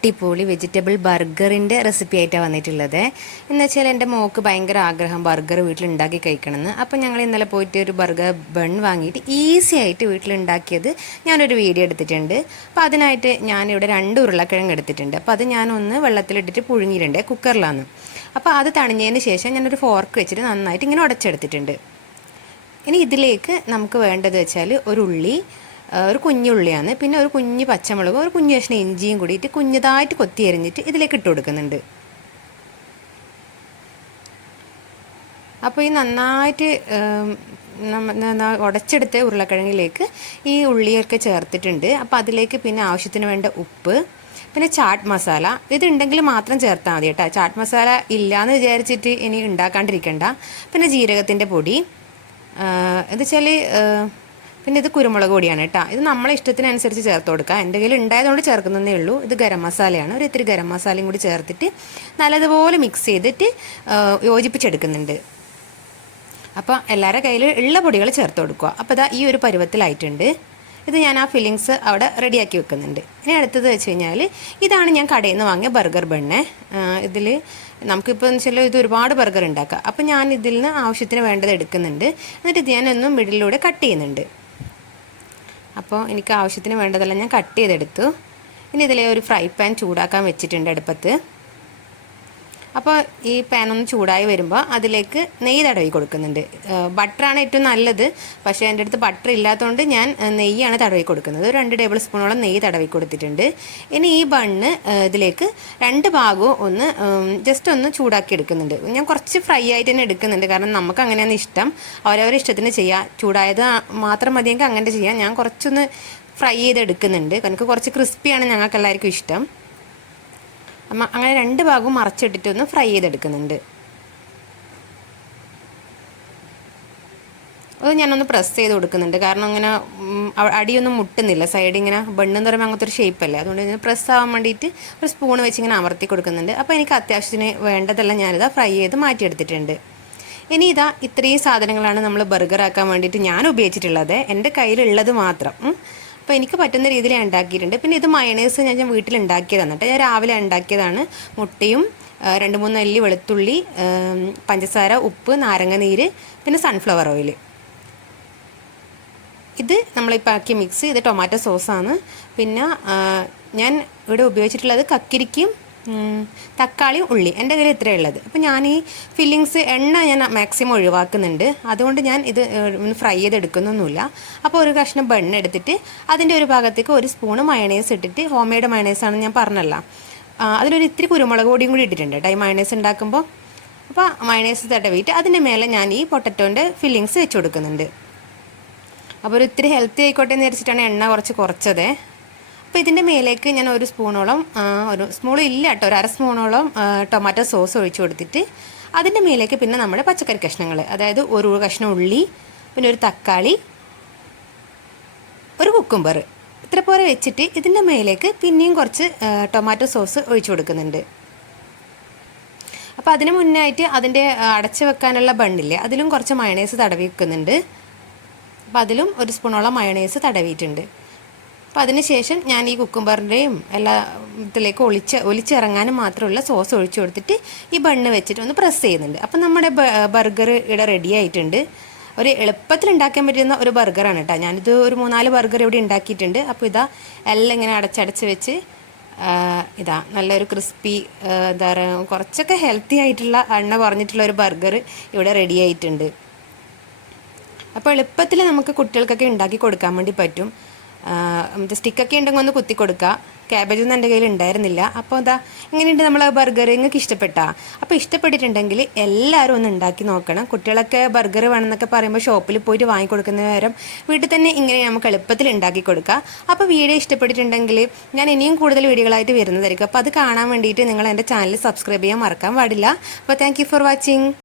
അടിപൊളി vegetable ബർഗറിൻ്റെ recipe ആയിട്ടാണ് വന്നിട്ടുള്ളത്. എന്ന് വെച്ചാൽ എൻ്റെ മോൾക്ക് ഭയങ്കര ആഗ്രഹം ബർഗർ വീട്ടിലുണ്ടാക്കി കഴിക്കണമെന്ന്. അപ്പോൾ ഞങ്ങൾ ഇന്നലെ പോയിട്ട് ഒരു ബർഗർ ബൺ വാങ്ങിയിട്ട് ഈസി ആയിട്ട് വീട്ടിലുണ്ടാക്കിയത് ഞാനൊരു വീഡിയോ എടുത്തിട്ടുണ്ട്. അപ്പോൾ അതിനായിട്ട് ഞാനിവിടെ 2 ഉരുളക്കിഴങ്ങ് എടുത്തിട്ടുണ്ട്. അപ്പോൾ അത് ഞാനൊന്ന് വെള്ളത്തിലിട്ടിട്ട് പുഴുങ്ങിയിട്ടുണ്ട് കുക്കറിലാണ്. അപ്പോൾ അത് തണിഞ്ഞതിന് ശേഷം ഞാനൊരു ഫോർക്ക് വെച്ചിട്ട് നന്നായിട്ട് ഇങ്ങനെ ഉടച്ചെടുത്തിട്ടുണ്ട്. ഇനി ഇതിലേക്ക് നമുക്ക് വേണ്ടത് വെച്ചാൽ ഒരു ഉള്ളി, ഒരു കുഞ്ഞുള്ളിയാണ്, പിന്നെ ഒരു കുഞ്ഞ് പച്ചമുളകും ഒരു കുഞ്ഞു കഷ്ണം ഇഞ്ചിയും കൂടിയിട്ട് കുഞ്ഞതായിട്ട് കൊത്തി എറിഞ്ഞിട്ട് ഇതിലേക്ക് ഇട്ട് കൊടുക്കുന്നുണ്ട്. അപ്പോൾ ഈ നന്നായിട്ട് ഉടച്ചെടുത്ത ഉരുളക്കിഴങ്ങിലേക്ക് ഈ ഉള്ളിയൊക്കെ ചേർത്തിട്ടുണ്ട്. അപ്പോൾ അതിലേക്ക് പിന്നെ ആവശ്യത്തിന് വേണ്ട ഉപ്പ്, പിന്നെ ചാട്ട് മസാല ഇതുണ്ടെങ്കിൽ മാത്രം ചേർത്താൽ മതി കേട്ടോ. ചാട്ട് മസാല ഇല്ലയെന്ന് വിചാരിച്ചിട്ട് ഇനി ഉണ്ടാക്കാണ്ടിരിക്കണ്ട. പിന്നെ ജീരകത്തിൻ്റെ പൊടി, എന്താ വെച്ചാൽ പിന്നെ ഇത് കുരുമുളക് പൊടിയാണ് കേട്ടോ. ഇത് നമ്മളെ ഇഷ്ടത്തിനനുസരിച്ച് ചേർത്ത് കൊടുക്കുക. എൻ്റെ കയ്യിൽ ഉണ്ടായതുകൊണ്ട് ചേർക്കുന്നതേ ഉള്ളൂ. ഇത് ഗരം മസാലയാണ്. ഒരു ഇത്തിരി ഗരം മസാലയും കൂടി ചേർത്തിട്ട് നല്ലതുപോലെ മിക്സ് ചെയ്തിട്ട് യോജിപ്പിച്ചെടുക്കുന്നുണ്ട്. അപ്പോൾ എല്ലാവരുടെ കയ്യിൽ ഉള്ള പൊടികൾ ചേർത്ത് കൊടുക്കുക. അപ്പോൾ ഇതാ ഈ ഒരു പരുവത്തിലായിട്ടുണ്ട്. ഇത് ഞാൻ ആ ഫില്ലിങ്സ് അവിടെ റെഡിയാക്കി വെക്കുന്നുണ്ട്. ഇനി അടുത്തത് വെച്ച് കഴിഞ്ഞാൽ ഇതാണ് ഞാൻ കടയിൽ നിന്ന് വാങ്ങിയ ബർഗർ ബണ്ണ്. ഇതിൽ നമുക്കിപ്പോൾ എന്ന് വെച്ചാൽ ഇത് ഒരുപാട് ബർഗർ ഉണ്ടാക്കാം. അപ്പോൾ ഞാൻ ഇതിൽ നിന്ന് ആവശ്യത്തിന് വേണ്ടത് എടുക്കുന്നുണ്ട്. എന്നിട്ട് ഇത് ഞാനൊന്നും മിഡിലൂടെ കട്ട് ചെയ്യുന്നുണ്ട്. അപ്പോൾ എനിക്ക് ആവശ്യത്തിന് വേണ്ടതെല്ലാം ഞാൻ കട്ട് ചെയ്തെടുത്തു. ഇനി ഇതിലെ ഒരു ഫ്രൈ പാൻ ചൂടാക്കാൻ വെച്ചിട്ടുണ്ട് അടുപ്പത്ത്. അപ്പോൾ ഈ പാൻ ഒന്ന് ചൂടായി വരുമ്പോൾ അതിലേക്ക് നെയ്യ് തടവി കൊടുക്കുന്നുണ്ട്. ബട്ടറാണ് ഏറ്റവും നല്ലത്, പക്ഷേ എൻ്റെ അടുത്ത് ബട്ടർ ഇല്ലാത്തതുകൊണ്ട് ഞാൻ നെയ്യാണ് തടവി കൊടുക്കുന്നത്. ഒരു 2 ടേബിൾ സ്പൂണോളം നെയ്യ് തടവി കൊടുത്തിട്ടുണ്ട്. ഇനി ഈ ബണ്ണ് ഇതിലേക്ക് 2 ഭാഗവും ഒന്ന് ജസ്റ്റ് ഒന്ന് ചൂടാക്കി എടുക്കുന്നുണ്ട്. ഞാൻ കുറച്ച് ഫ്രൈ ആയിട്ട് തന്നെ എടുക്കുന്നുണ്ട്, കാരണം നമുക്ക് അങ്ങനെയാണ് ഇഷ്ടം. അവരവരുടെ ഇഷ്ടത്തിന് ചെയ്യാം. ചൂടായത് മാത്രം മതിയെങ്കിൽ അങ്ങനെ ചെയ്യാം. ഞാൻ കുറച്ചൊന്ന് ഫ്രൈ ചെയ്തെടുക്കുന്നുണ്ട്. എനിക്ക് കുറച്ച് ക്രിസ്പിയാണ് ഞങ്ങൾക്ക് എല്ലാവർക്കും ഇഷ്ടം. അങ്ങനെ 2 ഭാഗവും മറച്ചിട്ടിട്ടൊന്ന് ഫ്രൈ ചെയ്തെടുക്കുന്നുണ്ട്. അത് ഞാനൊന്ന് പ്രസ് ചെയ്ത് കൊടുക്കുന്നുണ്ട്, കാരണം ഇങ്ങനെ അടിയൊന്നും മുട്ടുന്നില്ല. സൈഡ് ഇങ്ങനെ ബണ്ണെന്ന് പറയുമ്പോൾ അങ്ങനത്തെ ഒരു ഷേപ്പല്ലേ, അതുകൊണ്ട് ഇതിന് പ്രസ് ആവാൻ വേണ്ടിയിട്ട് ഒരു സ്പൂൺ വെച്ച് ഇങ്ങനെ അമർത്തി കൊടുക്കുന്നുണ്ട്. അപ്പോൾ എനിക്ക് അത്യാവശ്യത്തിന് വേണ്ടതെല്ലാം ഞാനിതാ ഫ്രൈ ചെയ്ത് മാറ്റിയെടുത്തിട്ടുണ്ട്. ഇനി ഇതാ ഇത്രയും സാധനങ്ങളാണ് നമ്മൾ ബർഗർ ആക്കാൻ വേണ്ടിയിട്ട് ഞാൻ ഉപയോഗിച്ചിട്ടുള്ളത്. എൻ്റെ കയ്യിലുള്ളത് മാത്രം. അപ്പോൾ എനിക്ക് പറ്റുന്ന രീതിയിൽ ഞാൻ ഉണ്ടാക്കിയിട്ടുണ്ട്. പിന്നെ ഇത് മയണൈസ് ഞാൻ വീട്ടിൽ ഉണ്ടാക്കിയതാണ് കേട്ടോ. ഞാൻ രാവിലെ ഉണ്ടാക്കിയതാണ്. മുട്ടയും 2-3 അല്ലി വെളുത്തുള്ളി, പഞ്ചസാര, ഉപ്പ്, നാരങ്ങ നീര്, പിന്നെ സൺഫ്ലവർ ഓയിൽ. ഇത് നമ്മളിപ്പോൾ ആക്കിയ മിക്സ്. ഇത് ടൊമാറ്റോ സോസാണ്. പിന്നെ ഞാൻ ഇവിടെ ഉപയോഗിച്ചിട്ടുള്ളത് കക്കിരിക്കും തക്കാളിയും ഉള്ളി. എൻ്റെ കയ്യിൽ ഇത്രയേ ഉള്ളത്. അപ്പോൾ ഞാൻ ഈ ഫില്ലിങ്സ് എണ്ണ ഞാൻ മാക്സിമം ഒഴിവാക്കുന്നുണ്ട്. അതുകൊണ്ട് ഞാൻ ഇത് ഫ്രൈ ചെയ്തെടുക്കുന്നൊന്നുമില്ല. അപ്പോൾ ഒരു കഷ്ണം ബണ്ണ് എടുത്തിട്ട് അതിൻ്റെ ഒരു ഭാഗത്തേക്ക് 1 സ്പൂണ് മയണൈസ് ഇട്ടിട്ട്, ഹോം മെയ്ഡ് മയണൈസാണെന്ന് ഞാൻ പറഞ്ഞല്ല, അതിലൊരു ഇത്തിരി കുരുമുളക് പൊടിയും കൂടി ഇട്ടിട്ടുണ്ട് കേട്ടോ ഈ മയണൈസ് ഉണ്ടാക്കുമ്പോൾ. അപ്പോൾ മയണൈസ് തടവിയിട്ട് അതിൻ്റെ മേലെ ഞാൻ ഈ പൊട്ടറ്റോൻ്റെ ഫില്ലിങ്സ് വെച്ച് കൊടുക്കുന്നുണ്ട്. അപ്പോൾ ഒരു ഇത്തിരി ഹെൽത്തി ആയിക്കോട്ടെ എന്ന് വിചാരിച്ചിട്ടാണ് എണ്ണ കുറച്ചത്. അപ്പോൾ ഇതിൻ്റെ മേലേക്ക് ഞാൻ 1 സ്പൂണോളം, ഒരു സ്പൂൺ ഇല്ല കേട്ടോ, ഒരു 1/2 സ്പൂണോളം ടൊമാറ്റോ സോസ് ഒഴിച്ച് കൊടുത്തിട്ട് അതിൻ്റെ മേലേക്ക് പിന്നെ നമ്മുടെ പച്ചക്കറി കഷ്ണങ്ങൾ, അതായത് ഒരു കഷ്ണം ഉള്ളി, പിന്നെ ഒരു തക്കാളി, ഒരു കുക്കുംബർ, ഇത്ര പോലെ വെച്ചിട്ട് ഇതിൻ്റെ മേലേക്ക് പിന്നെയും കുറച്ച് ടൊമാറ്റോ സോസ് ഒഴിച്ച് കൊടുക്കുന്നുണ്ട്. അപ്പോൾ അതിന് മുന്നായിട്ട് അതിൻ്റെ അടച്ച് വെക്കാനുള്ള ബണ്ണില്ലേ, അതിലും കുറച്ച് മയണൈസ് തടവി വെക്കുന്നുണ്ട്. അപ്പോൾ അതിലും 1 സ്പൂണോളം മയണൈസ് തടവിയിട്ടുണ്ട്. അപ്പോൾ അതിന് ശേഷം ഞാൻ ഈ കുക്കുംബറിൻ്റെയും എല്ലാ ഇതിലേക്ക് ഒലിച്ചിറങ്ങാനും മാത്രമുള്ള സോസ് ഒഴിച്ചു കൊടുത്തിട്ട് ഈ ബണ്ണ് വെച്ചിട്ട് ഒന്ന് പ്രസ് ചെയ്യുന്നുണ്ട്. അപ്പോൾ നമ്മുടെ ബർഗർ ഇവിടെ റെഡി ആയിട്ടുണ്ട്. ഒരു എളുപ്പത്തിൽ ഉണ്ടാക്കാൻ പറ്റുന്ന ഒരു ബർഗറാണ് കേട്ടോ. ഞാനിത് ഒരു 3-4 ബർഗർ ഇവിടെ ഉണ്ടാക്കിയിട്ടുണ്ട്. അപ്പോൾ ഇതാ എല്ലാം ഇങ്ങനെ അടച്ചടച്ച് വെച്ച് ഇതാ നല്ലൊരു ക്രിസ്പി, എന്താ പറയുക, കുറച്ചൊക്കെ ഹെൽത്തി ആയിട്ടുള്ള എണ്ണ കുറഞ്ഞിട്ടുള്ള ഒരു ബർഗർ ഇവിടെ റെഡി ആയിട്ടുണ്ട്. അപ്പോൾ എളുപ്പത്തിൽ നമുക്ക് കുട്ടികൾക്കൊക്കെ ഉണ്ടാക്കി കൊടുക്കാൻ വേണ്ടി പറ്റും. സ്റ്റിക്കൊക്കെ ഉണ്ടെങ്കിൽ ഒന്ന് കുത്തി കൊടുക്കുക. ക്യാബേജൊന്നും എൻ്റെ കയ്യിൽ ഉണ്ടായിരുന്നില്ല. അപ്പോൾ എന്താ ഇങ്ങനെയുണ്ട് നമ്മൾ ബർഗർ. നിങ്ങൾക്ക് ഇഷ്ടപ്പെട്ടാ? അപ്പോൾ ഇഷ്ടപ്പെട്ടിട്ടുണ്ടെങ്കിൽ എല്ലാവരും ഒന്ന് ഉണ്ടാക്കി നോക്കണം. കുട്ടികളൊക്കെ ബർഗർ വേണമെന്നൊക്കെ പറയുമ്പോൾ ഷോപ്പിൽ പോയിട്ട് വാങ്ങിക്കൊടുക്കുന്ന നേരം വീട്ടിൽ തന്നെ ഇങ്ങനെ നമുക്ക് എളുപ്പത്തിൽ ഉണ്ടാക്കി കൊടുക്കുക. അപ്പോൾ വീഡിയോ ഇഷ്ടപ്പെട്ടിട്ടുണ്ടെങ്കിൽ ഞാൻ ഇനിയും കൂടുതൽ വീഡിയോകളായിട്ട് വരുന്നതായിരിക്കും. അപ്പോൾ അത് കാണാൻ വേണ്ടിയിട്ട് നിങ്ങൾ എൻ്റെ ചാനൽ സബ്സ്ക്രൈബ് ചെയ്യാൻ മറക്കാൻ പാടില്ല. അപ്പോൾ താങ്ക് യു ഫോർ വാച്ചിങ്.